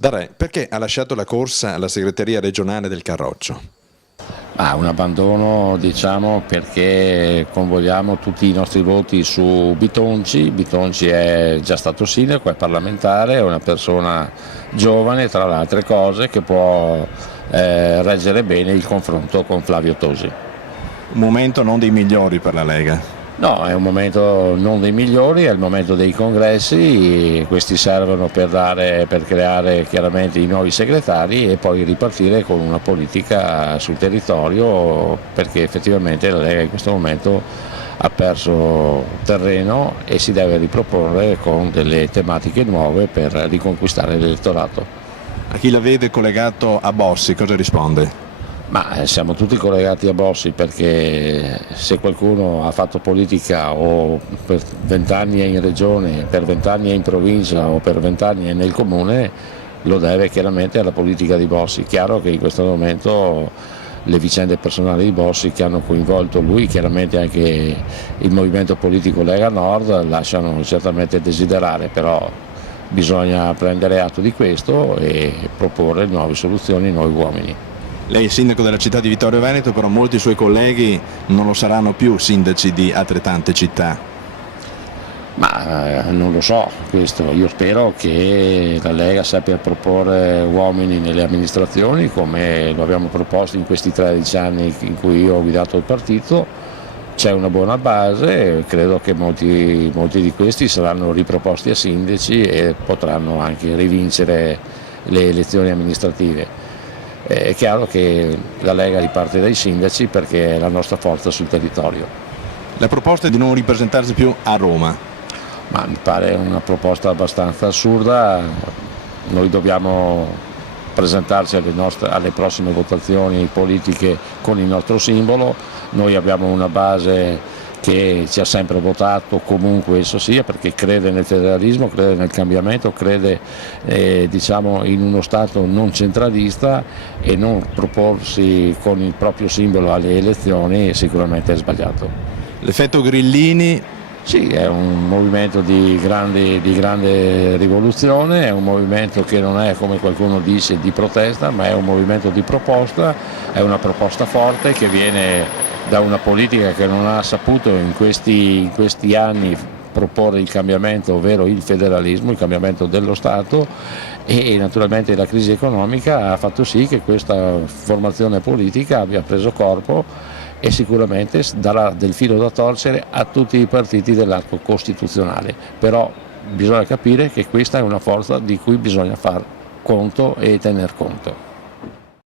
Da Re, perché ha lasciato la corsa alla segreteria regionale del Carroccio? Un abbandono diciamo perché convogliamo tutti i nostri voti su Bitonci. Bitonci è già stato sindaco, è parlamentare, è una persona giovane tra le altre cose che può reggere bene il confronto con Flavio Tosi. Un momento non dei migliori per la Lega. No, è un momento non dei migliori, è il momento dei congressi, questi servono per creare chiaramente i nuovi segretari e poi ripartire con una politica sul territorio, perché effettivamente la Lega in questo momento ha perso terreno e si deve riproporre con delle tematiche nuove per riconquistare l'elettorato. A chi la vede collegato a Bossi, cosa risponde? Siamo tutti collegati a Bossi, perché se qualcuno ha fatto politica o per 20 anni è in regione, per 20 anni è in provincia o per 20 anni è nel comune, lo deve chiaramente alla politica di Bossi. Chiaro che in questo momento le vicende personali di Bossi che hanno coinvolto lui, chiaramente anche il movimento politico Lega Nord, lasciano certamente desiderare, però bisogna prendere atto di questo e proporre nuove soluzioni, nuovi uomini. Lei è sindaco della città di Vittorio Veneto, però molti suoi colleghi non lo saranno più sindaci di altrettante città. Non lo so questo, io spero che la Lega sappia proporre uomini nelle amministrazioni come lo abbiamo proposto in questi 13 anni in cui io ho guidato il partito. C'è una buona base, credo che molti di questi saranno riproposti a sindaci e potranno anche rivincere le elezioni amministrative. È chiaro che la Lega riparte dai sindaci perché è la nostra forza sul territorio. La proposta è di non ripresentarsi più a Roma. Mi pare una proposta abbastanza assurda. Noi dobbiamo presentarci alle prossime votazioni politiche con il nostro simbolo. Noi abbiamo una base che ci ha sempre votato comunque esso sia, perché crede nel federalismo, crede nel cambiamento, crede in uno Stato non centralista, e non proporsi con il proprio simbolo alle elezioni sicuramente è sbagliato. L'effetto Grillini? Sì, è un movimento di grande rivoluzione, è un movimento che non è, come qualcuno dice, di protesta, ma è un movimento di proposta, è una proposta forte che viene da una politica che non ha saputo in questi anni proporre il cambiamento, ovvero il federalismo, il cambiamento dello Stato, e naturalmente la crisi economica ha fatto sì che questa formazione politica abbia preso corpo e sicuramente darà del filo da torcere a tutti i partiti dell'arco costituzionale, però bisogna capire che questa è una forza di cui bisogna far conto e tener conto.